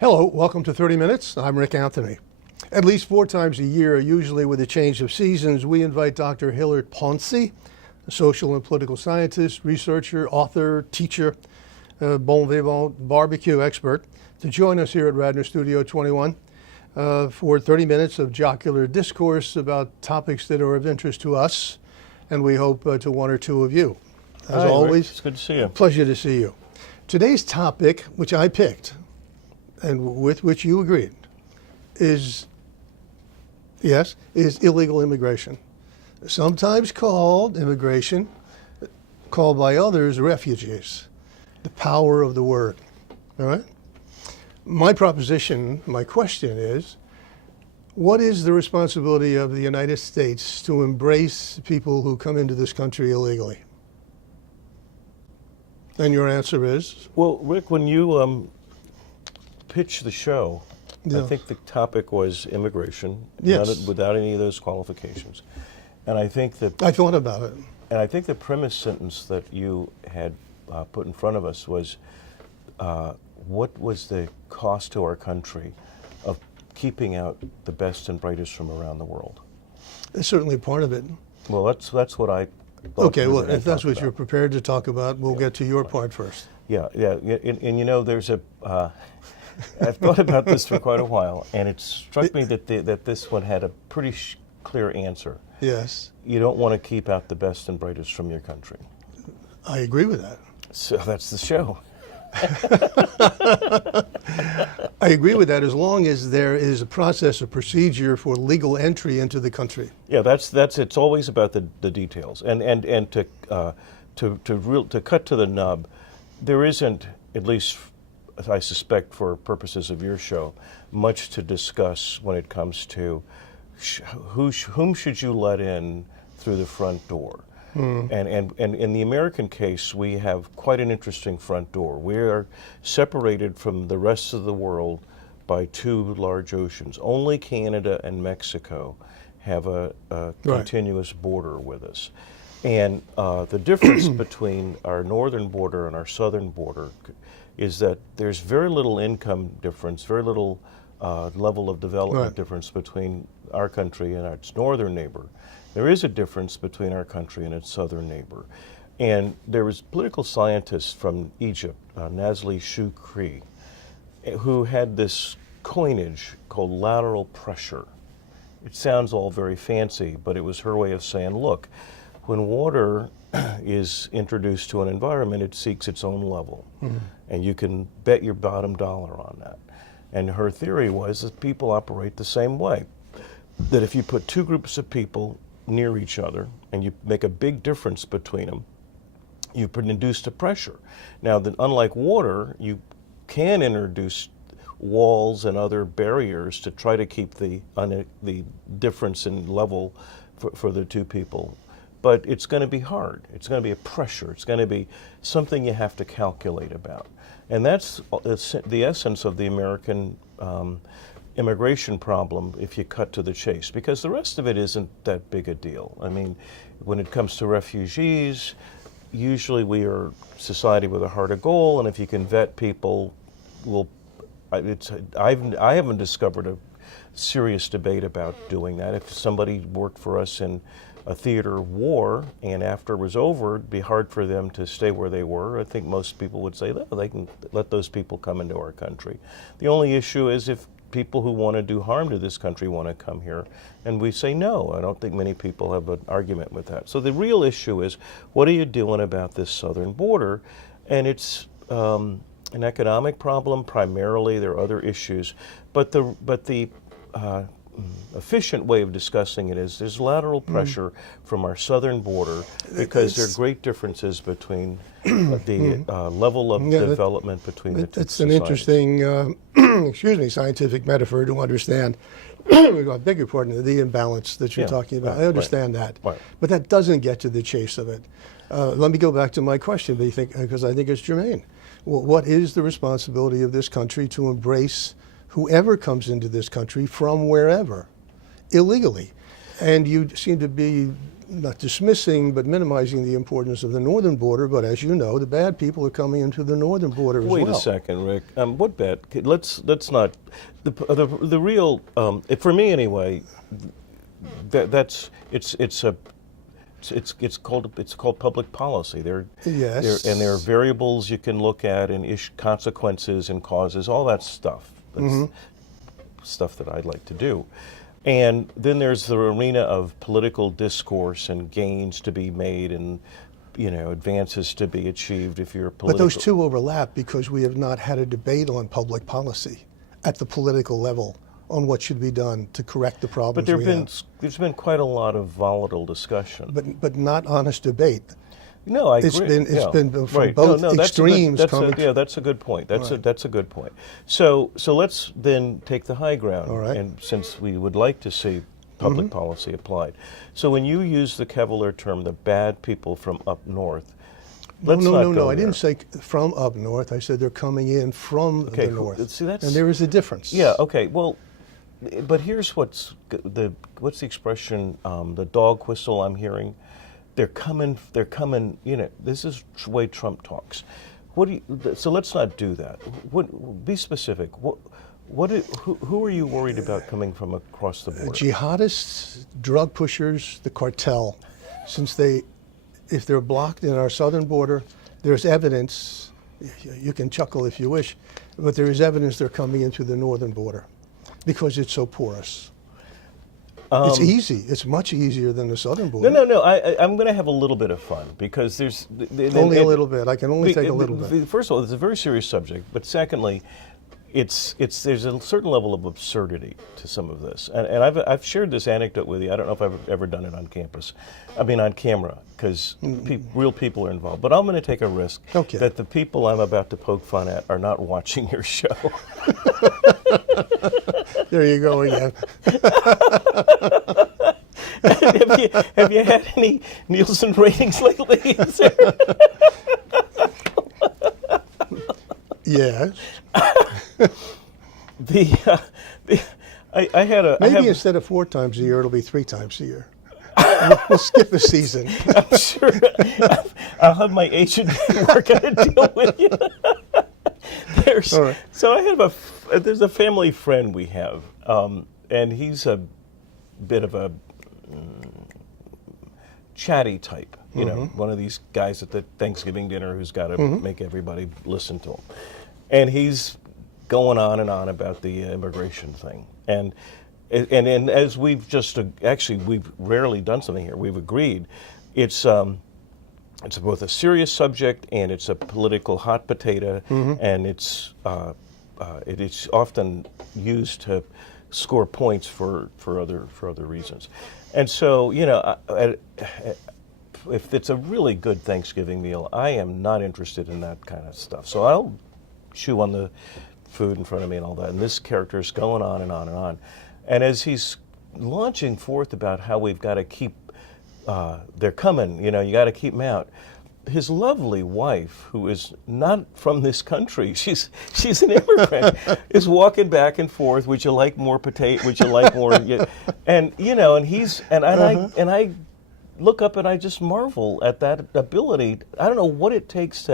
Hello, welcome to 30 Minutes. I'm Rick Anthony. At least 4 times a year, usually with a change of seasons, we invite Dr. Hilliard Pouncy, a social and political scientist, researcher, author, teacher, bon vivant, barbecue expert, to join us here at Radnor Studio 21 for 30 minutes of jocular discourse about topics that are of interest to us, and we hope to one or two of you. As Hi, always, Rick. It's good to see you. Pleasure to see you. Today's topic, which I picked, and with which you agreed, is illegal immigration. Sometimes called immigration, called by others refugees. The power of the word. All right? My proposition, my question is, what is the responsibility of the United States to embrace people who come into this country illegally? And your answer is? Well, Rick, when you pitched the show, Yeah. I think the topic was immigration, Yes. without any of those qualifications. And I think that I thought about it. And I think the premise sentence that you had put in front of us was, what was the cost to our country of keeping out the best and brightest from around the world? It's certainly part of it. Well, that's what I thought. Okay, we were well, gonna if that's talk what about. you're prepared to talk about, we'll get to your part first. Yeah. And you know, there's I've thought about this for quite a while, and it struck me that this one had a pretty clear answer. Yes, You don't want to keep out the best and brightest from your country. I agree with that. So that's the show. I agree with that as long as there is a process, a procedure for legal entry into the country. Yeah, that's it's always about the details, and to cut to the nub, there isn't, at least I suspect for purposes of your show, much to discuss when it comes to whom should you let in through the front door. And in the American case, we have quite an interesting front door. We are separated from the rest of the world by 2 large oceans. Only Canada and Mexico have a continuous border with us. And the difference between our northern border and our southern border is that there's very little income difference, very little level of development difference between our country and its northern neighbor. There is a difference between our country and its southern neighbor. And there was political scientists from Egypt, Nazli Shukri, who had this coinage called lateral pressure. It sounds all very fancy, but it was her way of saying, look, when water is introduced to an environment, it seeks its own level. And you can bet your bottom dollar on that. And her theory was that people operate the same way. That if you put 2 groups of people near each other and you make a big difference between them, you induce a pressure. Now, unlike water, you can introduce walls and other barriers to try to keep the difference in level for the 2 people. But it's going to be hard. It's going to be a pressure. It's going to be something you have to calculate about. And that's the essence of the American immigration problem, if you cut to the chase, because the rest of it isn't that big a deal. I mean, when it comes to refugees, usually we are a society with a heart of gold, and if you can vet people, I haven't discovered a serious debate about doing that. If somebody worked for us in a theater of war, and after it was over, it'd be hard for them to stay where they were. I think most people would say, they can let those people come into our country. The only issue is if people who want to do harm to this country want to come here, and we say no. I don't think many people have an argument with that. So the real issue is, what are you doing about this southern border? And it's an economic problem primarily. There are other issues, but the efficient way of discussing it is there's lateral pressure from our southern border because there are great differences between the level of development between the 2 It's societies. an interesting, scientific metaphor to understand. I beg your pardon, the imbalance that you're talking about. I understand that, but that doesn't get to the chase of it. Let me go back to my question, because I think it's germane. Well, what is the responsibility of this country to embrace whoever comes into this country from wherever, illegally? And you seem to be not dismissing, but minimizing the importance of the northern border. But as you know, the bad people are coming into the northern border as well. Wait a second, Rick. What bad? Let's not. The real for me anyway. It's called public policy. Yes. There are variables you can look at and consequences and causes, all that stuff. That's stuff that I'd like to do. And then there's the arena of political discourse and gains to be made and advances to be achieved if you're political. But those two overlap because we have not had a debate on public policy at the political level on what should be done to correct the problems. But there's been quite a lot of volatile discussion. But not honest debate. No, I agree. It's been from both extremes. That's a good point. That's a good point. So let's then take the high ground. All right. And since we would like to see public policy applied, so when you use the Cavalier term, the bad people from up north. No. I didn't say from up north. I said they're coming in from the north. See, and there is a difference. Yeah. Okay. Well, but here's what's the expression? The dog whistle I'm hearing. They're coming. This is the way Trump talks. So let's not do that. Be specific. Who are you worried about coming from across the border? Jihadists, drug pushers, the cartel. If they're blocked in our southern border, there's evidence. You can chuckle if you wish, but there is evidence they're coming into the northern border because it's so porous. It's easy. It's much easier than the southern border. No. I'm going to have a little bit of fun because there's only a little bit. I can only take a little bit. First of all, it's a very serious subject, but secondly, there's a certain level of absurdity to some of this, and I've shared this anecdote with you. I don't know if I've ever done it on campus. I mean on camera, because real people are involved. But I'm going to take a risk that the people I'm about to poke fun at are not watching your show. There you go again. Have you had any Nielsen ratings lately? Yes. I had a maybe instead of 4 times a year, it'll be 3 times a year. We'll skip a season. I'm sure I'll have my agent work out a deal with you. Right. So I have there's a family friend we have, and he's a bit of a chatty type. You know, one of these guys at the Thanksgiving dinner who's got to make everybody listen to him. And he's going on and on about the immigration thing. And as we've just, we've rarely done something here. We've agreed. It's both a serious subject and it's a political hot potato, and it's often used to score points for other reasons. And so, if it's a really good Thanksgiving meal, I am not interested in that kind of stuff. So I'll chew on the food in front of me and all that. And this character is going on and on and on. And as he's launching forth about how we've got to keep, they're coming, you got to keep them out. His lovely wife, who is not from this country, she's an immigrant, is walking back and forth. Would you like more potato? Would you like more? And I look up and I just marvel at that ability. I don't know what it takes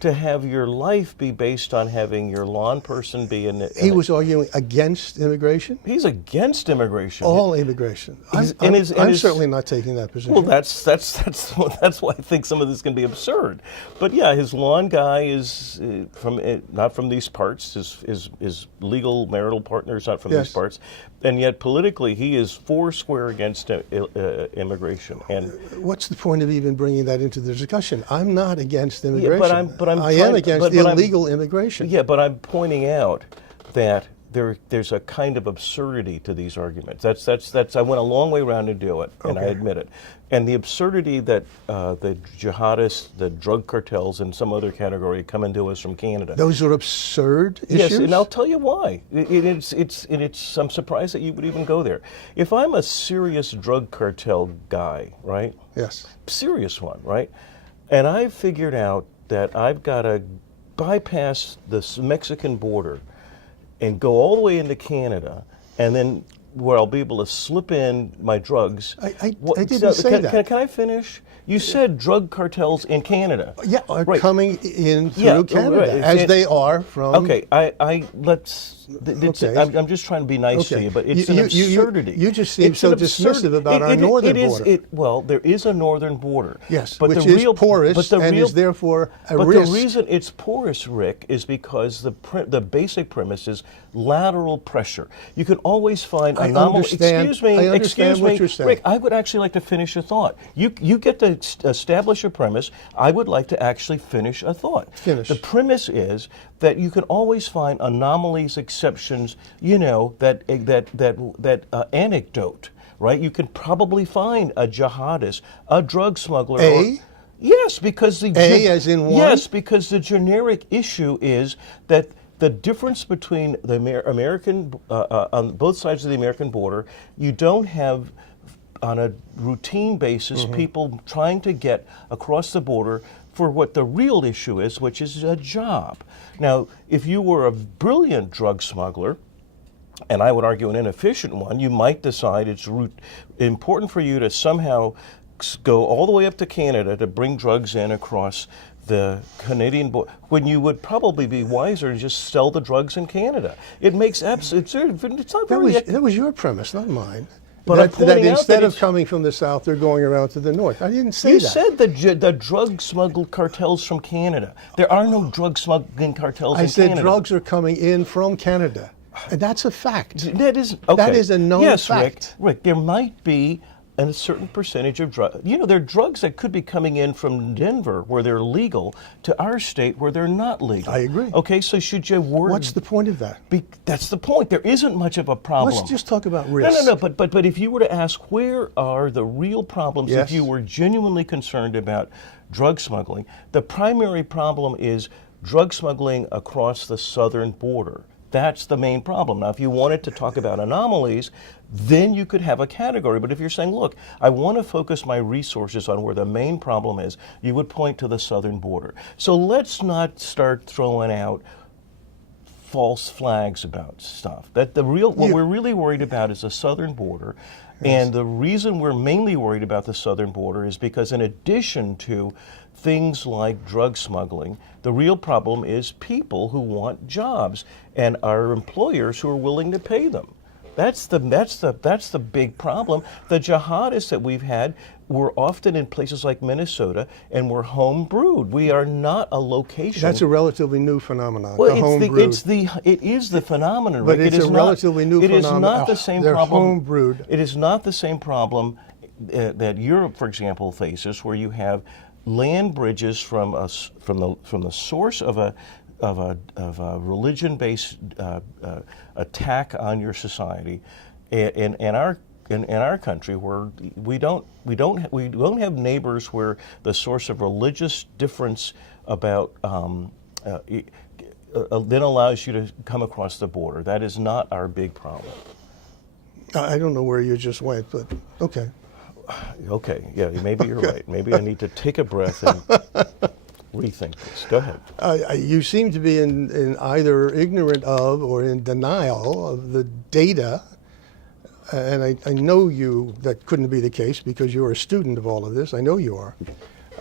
to have your life be based on having your lawn person be in it. He was arguing against immigration? He's against immigration. All immigration. I'm certainly not taking that position. Well, that's why I think some of this can be absurd. But yeah, his lawn guy is not from these parts. His legal marital partner is not from these parts. And yet politically, he is foursquare against immigration. And what's the point of even bringing that into the discussion? I'm not against immigration. I am against illegal immigration. Yeah, but I'm pointing out that there's a kind of absurdity to these arguments. That's I went a long way around to do it, and I admit it. And the absurdity that the jihadists, the drug cartels, and some other category come into us from Canada. Those are absurd issues? Yes, and I'll tell you why. I'm surprised that you would even go there. If I'm a serious drug cartel guy, right? Yes. Serious one, right? And I've figured out that I've got to bypass the Mexican border and go all the way into Canada and then where I'll be able to slip in my drugs. I didn't say that. Can I finish? You said drug cartels in Canada. Yeah, are Right. coming in through Yeah, Canada, right. as they are from... Okay, I'm just trying to be nice to you, but it's an absurdity. You just seem It's so an dismissive about our northern border. Well, there is a northern border. Yes, but which the is real, porous but the and real, is therefore a but risk. the reason it's porous, Rick, is because the basic premise is lateral pressure. You can always find anomalies. Excuse me, what you're saying. Rick, I would actually like to finish a thought. You get to establish a premise. I would like to actually finish a thought. Finish. The premise is that you can always find anomalies, exceptions, that anecdote, right? You can probably find a jihadist, a drug smuggler. Yes, because as in one? Yes, because the generic issue is that the difference between the American, on both sides of the American border, you don't have on a routine basis people trying to get across the border for what the real issue is, which is a job. Now, if you were a brilliant drug smuggler, and I would argue an inefficient one, you might decide it's important for you to somehow go all the way up to Canada to bring drugs in across the Canadian border, when you would probably be wiser to just sell the drugs in Canada. It makes it's not very... That was your premise, not mine. But I'm pointing that out instead that of coming from the south, they're going around to the north. I didn't say You that. said the drug smuggle cartels from Canada. There are no drug smuggling cartels in Canada. I said drugs are coming in from Canada. And that's a fact. That is okay. That is a known fact. Rick, there might be a certain percentage of drugs. There are drugs that could be coming in from Denver where they're legal to our state where they're not legal. I agree. Okay, so should you worry? What's the point of that? That's the point. There isn't much of a problem. Let's just talk about risk. No. But if you were to ask where are the real problems, Yes. if you were genuinely concerned about drug smuggling, the primary problem is drug smuggling across the southern border. That's the main problem. Now, if you wanted to talk about anomalies, then you could have a category. But if you're saying, look, I want to focus my resources on where the main problem is, you would point to the southern border. So let's not start throwing out false flags about stuff. What we're really worried about is the southern border. Yes. And the reason we're mainly worried about the southern border is because in addition to things like drug smuggling, the real problem is people who want jobs and our employers who are willing to pay them. That's the big problem. The jihadists that we've had were often in places like Minnesota and were home brewed. We are not a location. That's a relatively new phenomenon. Well, it is the phenomenon. But Rick. it's a relatively new phenomenon. It is not the same They're problem. home brewed. It is not the same problem that Europe, for example, faces, where you have land bridges from the source of a religion-based attack on your society, in our country, where we don't have neighbors where the source of religious difference about then allows you to come across the border. That is not our big problem. I don't know where you just went, but okay. Okay, yeah, maybe you're right. Maybe I need to take a breath and rethink this. Go ahead. You seem to be in either ignorant of or in denial of the data, and I know that couldn't be the case because you're a student of all of this. I know you are.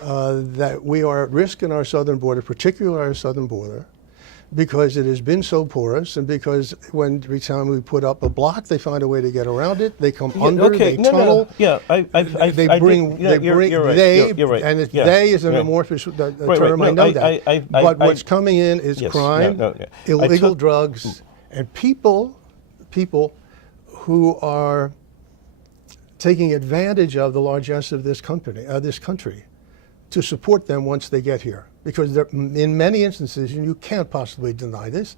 That we are at risk in our southern border, particularly our southern border, because it has been so porous, and because every time we put up a block, they find a way to get around it. They come under, they tunnel. Yeah, they bring. You're right. You're right. And they is an amorphous term. I know that. But what's coming in is crime, illegal drugs, and people who are taking advantage of the largesse of this country, to support them once they get here. Because in many instances, and you can't possibly deny this,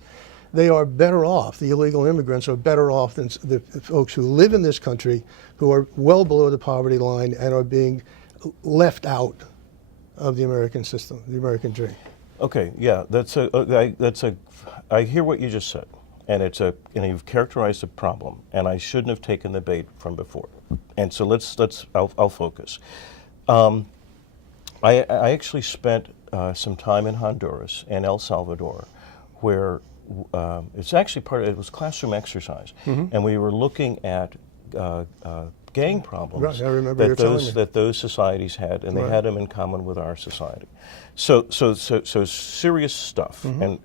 they are better off, the illegal immigrants are better off than the folks who live in this country, who are well below the poverty line and are being left out of the American system, the American dream. Okay, yeah, I hear what you just said, and you've characterized the problem, and I shouldn't have taken the bait from before. And so I'll focus. I actually spent some time in Honduras and El Salvador, where it's actually it was classroom exercise, and we were looking at gang problems Right, I remember you telling me. that those societies had, and they Right. had them in common with our society. So serious stuff, and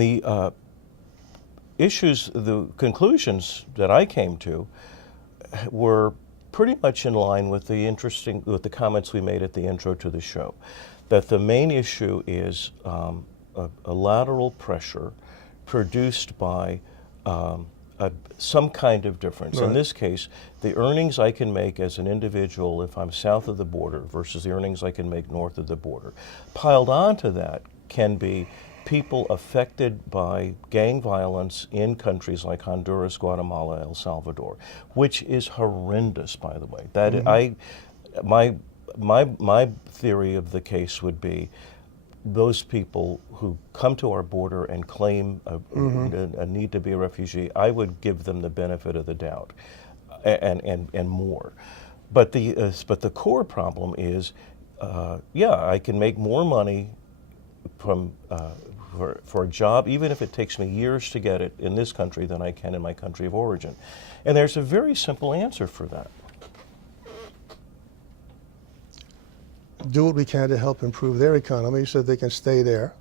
the issues, the conclusions that I came to were pretty much in line with the comments we made at the intro to the show, that the main issue is a lateral pressure produced by some kind of difference. Right. In this case, the earnings I can make as an individual if I'm south of the border versus the earnings I can make north of the border. Piled onto that can be people affected by gang violence in countries like Honduras, Guatemala, El Salvador, which is horrendous, by the way. That my theory of the case would be those people who come to our border and claim a need to be a refugee, I would give them the benefit of the doubt, and more. But the core problem is, I can make more money from for a job, even if it takes me years to get it in this country than I can in my country of origin. And there's a very simple answer for that. Do what we can to help improve their economy so they can stay there,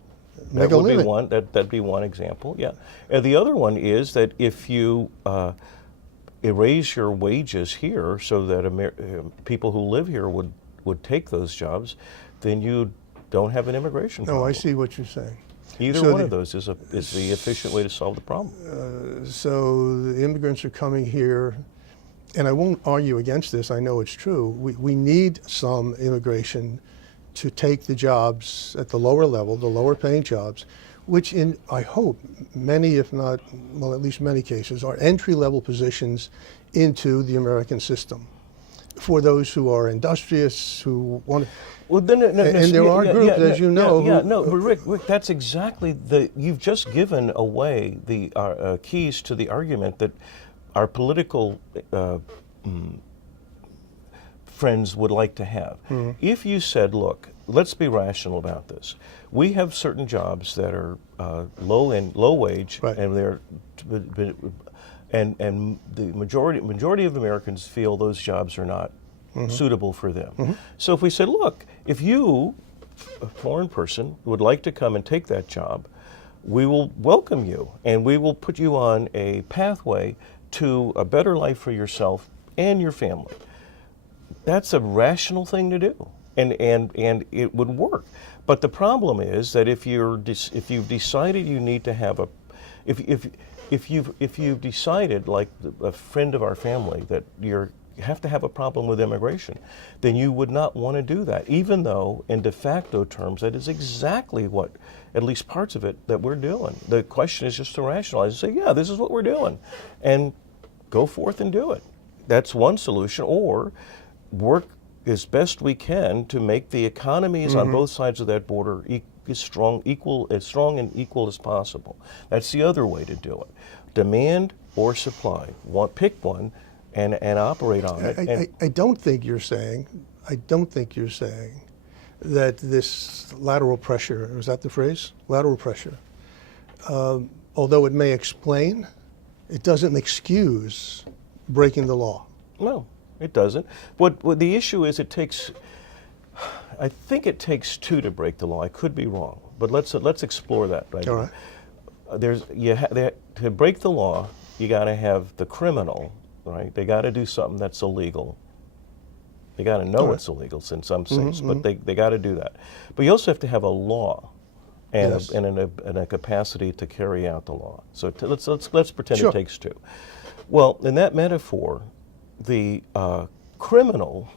make a living. That'd be one example, yeah. And the other one is that if you raise your wages here so that people who live here would take those jobs, then you don't have an immigration problem. Oh, I see what you're saying. Either So one of those is the efficient way to solve the problem. So the immigrants are coming here, and I won't argue against this, I know it's true. We need some immigration to take the jobs at the lower level, the lower paying jobs, which I hope, many, if not, well, at least many cases, are entry-level positions into the American system for those who are industrious, who want to. Well, then, And there are groups, as you know, but Rick, that's exactly you've just given away the keys to the argument that our political friends would like to have. If you said, look, let's be rational about this. We have certain jobs that are low wage, right. and they're and the majority of Americans feel those jobs are not suitable for them. So if we said, look, if you, a foreign person, would like to come and take that job, we will welcome you, and we will put you on a pathway to a better life for yourself and your family. That's a rational thing to do, and it would work. But the problem is that if you've decided you need to have if you've decided, like a friend of our family, that you have to have a problem with immigration, then you would not want to do that, even though in de facto terms that is exactly what, at least parts of it, that we're doing. The question is just to rationalize and say, yeah, this is what we're doing, and go forth and do it. That's one solution. Or work as best we can to make the economies on both sides of that border as strong and equal as possible. That's the other way to do it. Demand or supply. Pick one and operate on it. I don't think you're saying that this lateral pressure, is that the phrase? Lateral pressure. Although it may explain, it doesn't excuse breaking the law. No, it doesn't. What the issue is, I think it takes two to break the law. I could be wrong, but let's explore that. Right. All right. To break the law, you got to have the criminal, right? They got to do something that's illegal. They got to know it's illegal in some sense, but they got to do that. But you also have to have a law and, Yes. and a capacity to carry out the law. So let's pretend Sure. it takes two. Well, in that metaphor, the criminal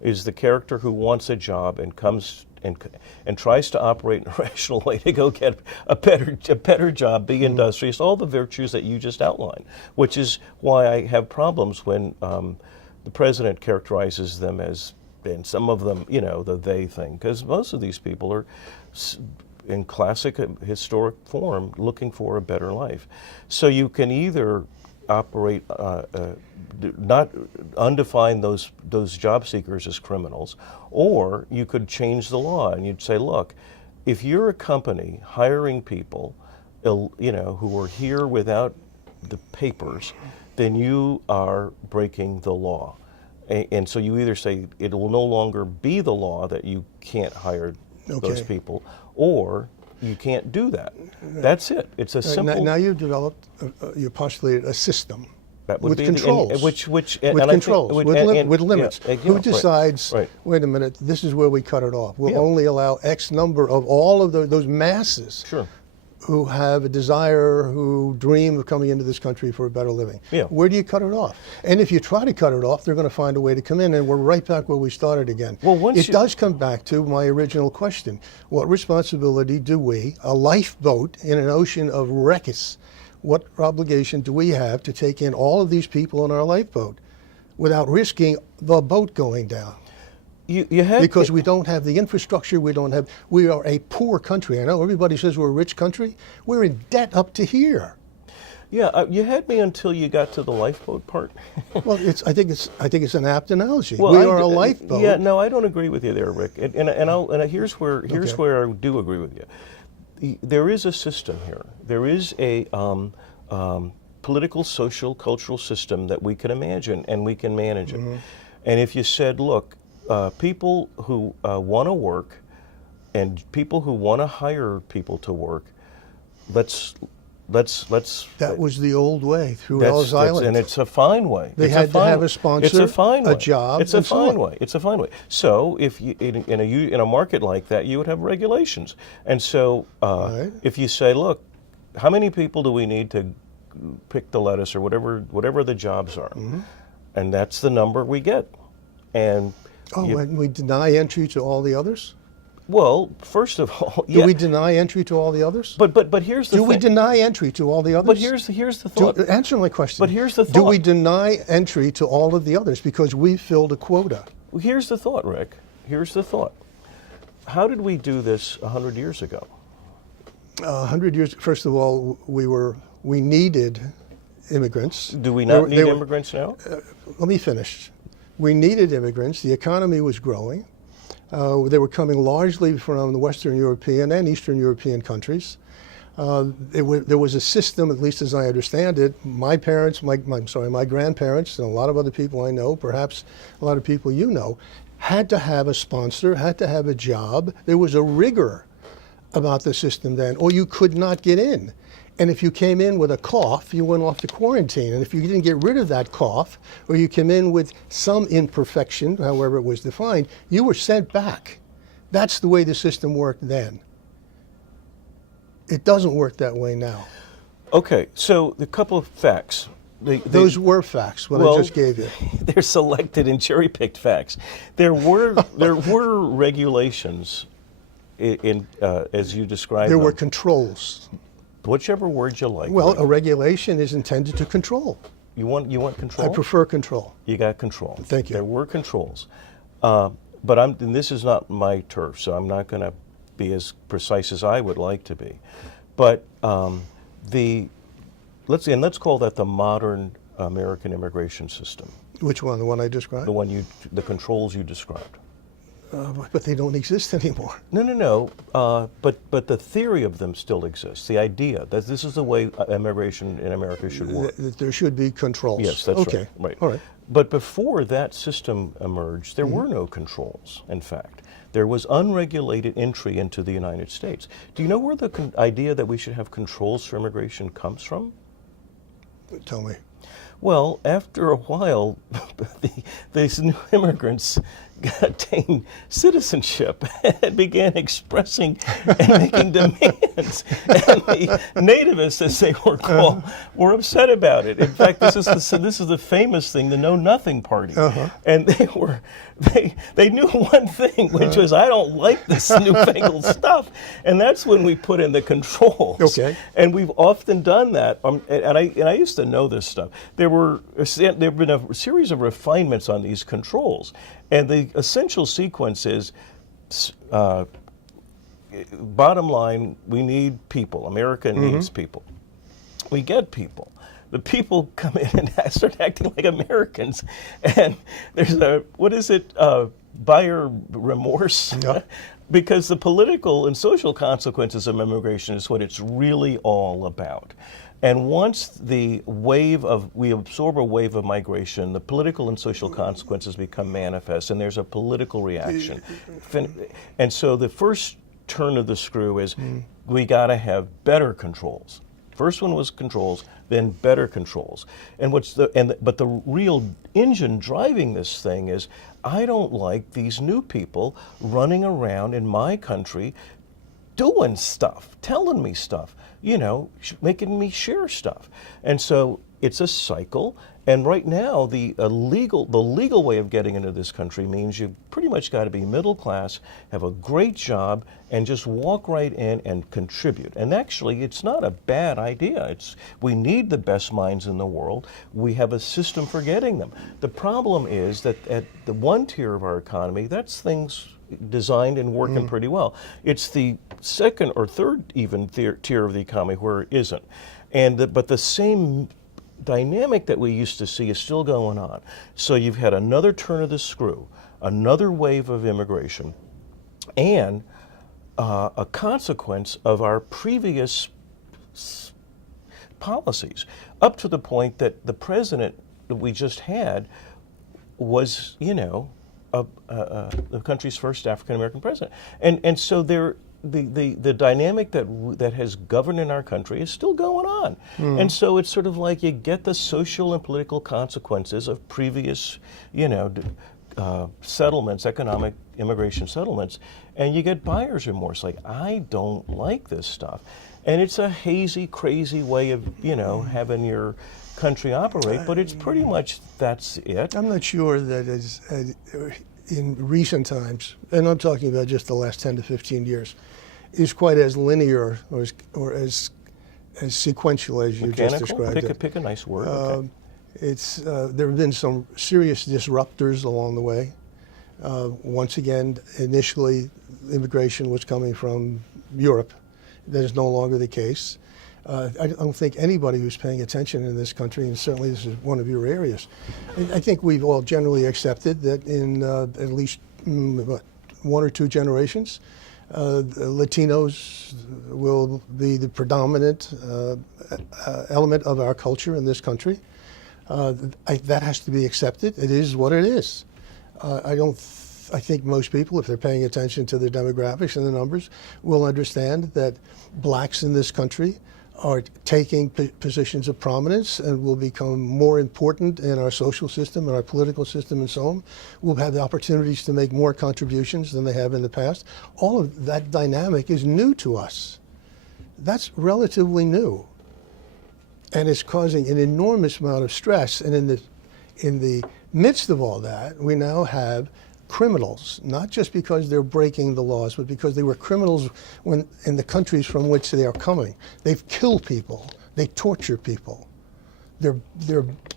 is the character who wants a job and comes and tries to operate in a rational way to go get a better job, be industrious, all the virtues that you just outlined, which is why I have problems when the president characterizes them as, and some of them, the they thing, because most of these people are in classic historic form looking for a better life. So you can either operate, not undefine those job seekers as criminals, or you could change the law and you'd say, look, if you're a company hiring people, who are here without the papers, then you are breaking the law. And so you either say it will no longer be the law that you can't hire those people, or you can't do that. That's it. It's a simple. Now you've developed, you postulated a system that would with be controls. With limits. Who decides, wait a minute, this is where we cut it off. We'll only allow X number of all of those masses who have a desire, who dream of coming into this country for a better living. Where do you cut it off? And if you try to cut it off, they're going to find a way to come in, and we're right back where we started again. Well, it does come back to my original question. What responsibility do we, a lifeboat in an ocean of wreckage, what obligation do we have to take in all of these people in our lifeboat without risking the boat going down? Because we don't have the infrastructure, we are a poor country. I know everybody says we're a rich country. We're in debt up to here. Yeah, you had me until you got to the lifeboat part. Well, I think it's an apt analogy. Well, we are a lifeboat. Yeah, no, I don't agree with you there, Rick. And here's where I do agree with you. There is a system here. There is a political, social, cultural system that we can imagine, and we can manage it. And if you said, look, people who want to work and people who want to hire people to work, let's. That was the old way through Ellis Island, and it's a fine way. They had to have a sponsor, it's a fine way. A job. It's a fine way. It's a fine way. So if you in a market like that, you would have regulations. And so if you say, look, how many people do we need to pick the lettuce or whatever the jobs are, and that's the number we get, and. And we deny entry to all the others? Well, first of all, do we deny entry to all the others? But here's the thing. Do we deny entry to all the others? But here's the thought. Answer my question. But here's the thought. Do we deny entry to all of the others because we filled a quota? Well, here's the thought, Rick. Here's the thought. How did we do this 100 years ago? 100 years. First of all, we needed immigrants. Do we not need immigrants now? Let me finish. We needed immigrants. The economy was growing. They were coming largely from the Western European and Eastern European countries. There was a system, at least as I understand it. My parents, my grandparents, and a lot of other people I know, perhaps a lot of people you know, had to have a sponsor, had to have a job. There was a rigor about the system then, or you could not get in. And if you came in with a cough, you went off to quarantine. And if you didn't get rid of that cough, or you came in with some imperfection, however it was defined, you were sent back. That's the way the system worked then. It doesn't work that way now. Okay, so a couple of facts. Those were facts, what I just gave you. They're selected and cherry-picked facts. There were regulations in as you described. There them. were controls. Whichever word you like. Well, a regulation is intended to control. You want control? I prefer control. You got control. Thank you. There were controls, but and this is not my turf, so I'm not going to be as precise as I would like to be. But let's call that the modern American immigration system. Which one? The one I described? The controls you described. But they don't exist anymore. No. But the theory of them still exists. The idea that this is the way immigration in America should work. There should be controls. Yes, that's okay. Right. All right. But before that system emerged, there were no controls, in fact. There was unregulated entry into the United States. Do you know where the idea that we should have controls for immigration comes from? Tell me. Well, after a while, these new immigrants attained citizenship and began expressing and making demands. And the nativists, as they were called, were upset about it. In fact, this is the famous thing, the Know Nothing Party. And they knew one thing, which was, I don't like this newfangled stuff. And that's when we put in the controls. Okay. And we've often done that. And I used to know this stuff. There have been a series of refinements on these controls. And the essential sequence is, bottom line, we need people. America needs people. We get people. The people come in and start acting like Americans. And there's buyer remorse. because the political and social consequences of immigration is what it's really all about. And once we absorb a wave of migration, the political and social consequences become manifest, and there's a political reaction. And so the first turn of the screw is we got to have better controls. First one was controls, then better controls. And but the real engine driving this thing is, I don't like these new people running around in my country doing stuff, telling me stuff, making me share stuff. And so it's a cycle. And right now, the legal way of getting into this country means you pretty much got to be middle class, have a great job, and just walk right in and contribute. And actually, it's not a bad idea. We need the best minds in the world. We have a system for getting them. The problem is that at the one tier of our economy, that's things designed and working pretty well. It's the second or third even tier of the economy where it isn't. But the same dynamic that we used to see is still going on. So you've had another turn of the screw, another wave of immigration, and a consequence of our previous policies, up to the point that the president that we just had was, the country's first African-American president. And so the dynamic that has governed in our country is still going on. And so it's sort of like you get the social and political consequences of previous, settlements, economic immigration settlements, and you get buyer's remorse. Like, I don't like this stuff. And it's a hazy, crazy way of, having your country operate, but it's pretty much that's it. I'm not sure that in recent times, and I'm talking about just the last 10 to 15 years, is quite as linear or as sequential as you just described. Pick a nice word. Okay. There have been some serious disruptors along the way. Once again, initially, immigration was coming from Europe. That is no longer the case. I don't think anybody who's paying attention in this country, and certainly this is one of your areas, I think we've all generally accepted that in at least one or two generations, Latinos will be the predominant element of our culture in this country. That has to be accepted. It is what it is. I think most people, if they're paying attention to the demographics and the numbers, will understand that blacks in this country are taking positions of prominence and will become more important in our social system and our political system and so on. We'll have the opportunities to make more contributions than they have in the past. All of that dynamic is new to us. That's relatively new. And it's causing an enormous amount of stress. And in the midst of all that, we now have criminals, not just because they're breaking the laws, but because they were criminals when in the countries from which they are coming. They've killed people. They torture people. They're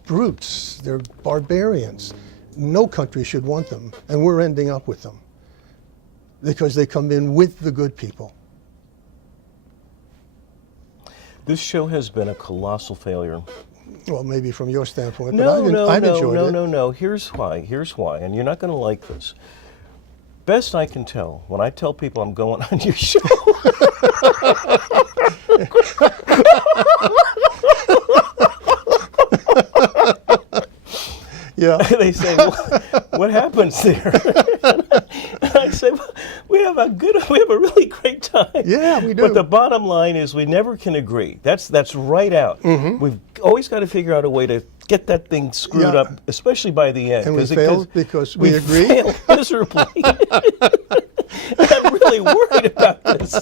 brutes. They're barbarians. No country should want them, and we're ending up with them because they come in with the good people. This show has been a colossal failure. Well, maybe from your standpoint, No. but I've enjoyed it. No. Here's why, and you're not going to like this. Best I can tell, when I tell people I'm going on your show, Yeah. they say, what happens there? And I say, well, we have a really great time. Yeah, we do. But the bottom line is we never can agree. That's right out. Mm-hmm. We've always got to figure out a way to get that thing screwed up, especially by the end. And we failed because we agreed? Failed miserably. I'm really worried about this.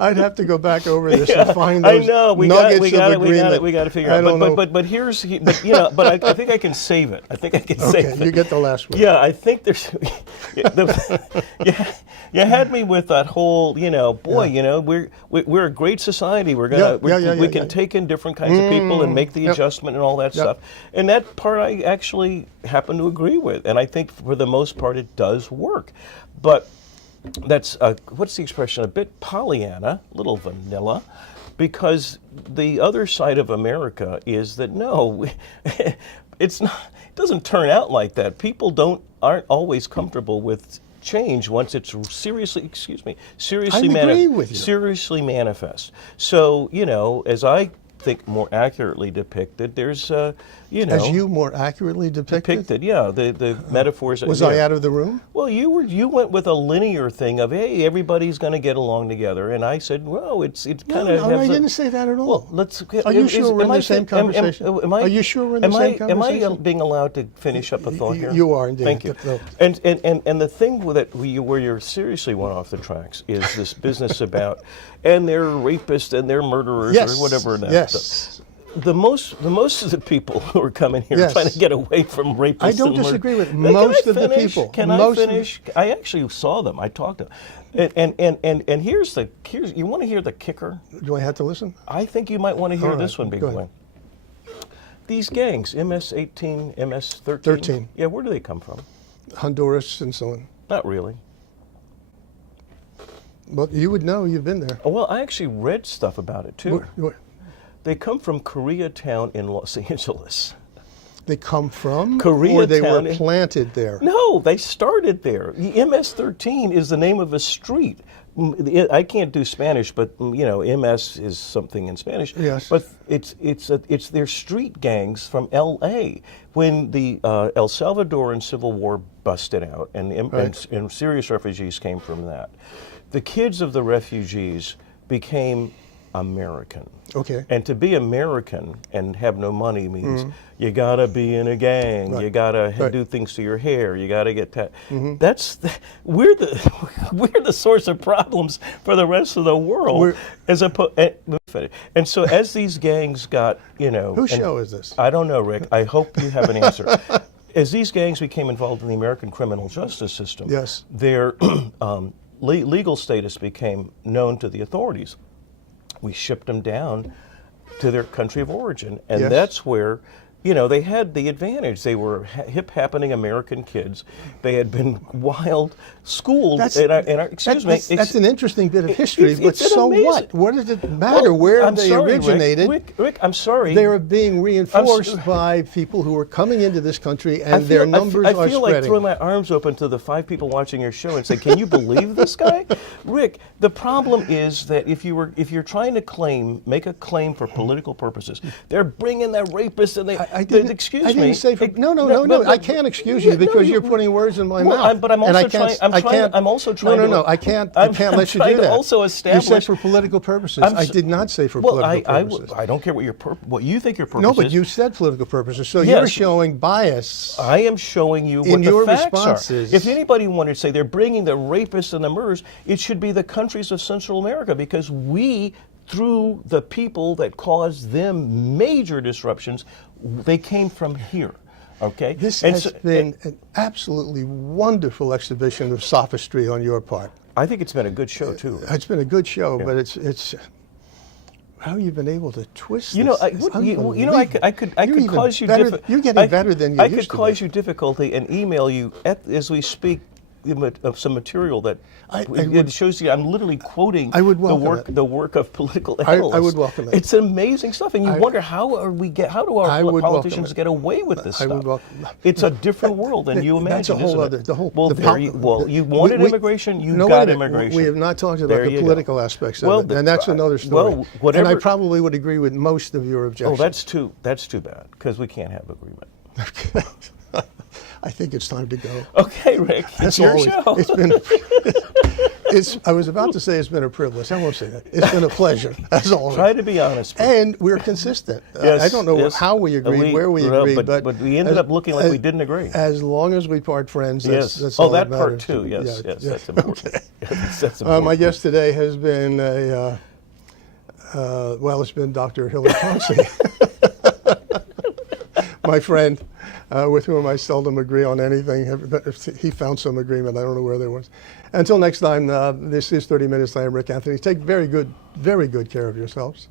I'd have to go back over this and find those nuggets of agreement. We got to figure out. But I think I can save it. I think I can save it. Okay, you get the last word. Yeah, I think there's. You had me with that whole. We're a great society. We can take in different kinds of people and make the adjustment and all that stuff. And that part I actually happen to agree with, and I think for the most part it does work. But that's what's the expression? A bit Pollyanna, a little vanilla, because the other side of America is that no, it's not. It doesn't turn out like that. People aren't always comfortable with change once it's seriously, I agree with you. seriously manifest. So, as I think more accurately depicted, there's, As you more accurately depicted? yeah, the metaphors. Was I out of the room? Well, you went with a linear thing of, hey, everybody's going to get along together, and I said, well, it's kind of. No, I didn't say that at all. Well, let's. Are you sure we're in the same conversation? Are you sure we're in the same conversation? Am I being allowed to finish up a thought here? You are indeed. Thank you. No. And the thing where you're seriously went off the tracks is this business about, and they're rapists and they're murderers Yes. or whatever. Yes. The most of the people who are coming here Yes. trying to get away from rapists. I don't and murder- disagree with Can I most of the finish? people. Can Most I of- finish? I actually saw them. I talked to them. And here's you want to hear the kicker? Do I have to listen? I think you might want to hear All right, this one, Big go Boy. ahead. These gangs, MS-18, MS-13. 13. Yeah, where do they come from? Honduras and so on. Not really. Well, you would know. You've been there. Oh, well, I actually read stuff about it too. Where- They come from Koreatown in Los Angeles. They come from? Koreatown. Or they were planted there? No, they started there. The MS-13 is the name of a street. I can't do Spanish, but MS is something in Spanish. Yes. But it's their street gangs from L.A. When the El Salvadoran Civil War busted out, and serious refugees came from that, the kids of the refugees became American. Okay. And to be American and have no money means you gotta be in a gang. Right. You gotta Right. do things to your hair. You gotta get we're the source of problems for the rest of the world. And so as these gangs got Whose show is this? I don't know, Rick. I hope you have an answer. As these gangs became involved in the American criminal justice system, Yes. their legal status became known to the authorities. We shipped them down to their country of origin, and Yes. that's where they had the advantage. They were hip happening American kids. They had been wild schooled. That's an interesting bit of history, but it's an so amazing- what? What does it matter where I'm they sorry, originated? Rick, I'm sorry. They are being reinforced by people who are coming into this country, and their numbers I are feel like spreading. throwing my arms open to the 5 people watching your show and say, "Can you believe this guy?" Rick, the problem is that if you're trying to make a claim for political purposes, they're bringing that rapist and I didn't say no. I can't excuse you because you're putting words in my mouth. But I'm And also I can't- trying. I can't- I'm also trying. No. I can't let you do trying to that. also You establish. said for political purposes. I did not say for political purposes. I don't care what you think your purpose No, but is. you said political purposes, so Yes. you're showing bias. I am showing you In what your the facts responses. are. If anybody wanted to say they're bringing the rapists and the murderers, it should be the countries of Central America, because we, through the people that caused them major disruptions, they came from here. Okay? This And has so- been an absolutely wonderful exhibition of sophistry on your part. I think it's been a good show too. It's been a good show, but it's how you've been able to twist. You know, this is I could You're even cause you better- You're getting better than you I used could to cause be. you difficulty and email you as we speak of some material that would- shows you. I'm literally quoting I would welcome it. the work of political I analysts. would welcome it. It's amazing stuff, and you wonder how do our I would welcome politicians it. get away with this I stuff? would welcome- It's a different world than you imagine. That's a whole isn't other. it? The whole. Well, you we- wanted we- immigration. You no, got wait a minute. immigration. We have not talked about There the you go. political aspects of Well, it, and that's another story. well, whatever- And I probably would agree with most of your Oh, objections. that's too bad, because we can't have agreement. I think it's time to go. Okay, Rick, it's your always- show. It's been. I was about to say it's been a privilege. I won't say that. It's been a pleasure, as always. Try to be honest. And we're consistent. Yes, I don't know yes. how we agreed, where we No, agreed, but we ended up looking like we didn't agree. As long as we part friends, Yes. that's all that that part matters. too. Yes, Yeah, yes, yeah. that's important. Okay. That's important. My guest today has been it's been Dr. Hilliard Pouncy, my friend, with whom I seldom agree on anything. But if he found some agreement, I don't know where there was. Until next time, this is 30 Minutes. I am Rick Anthony. Take very good care of yourselves.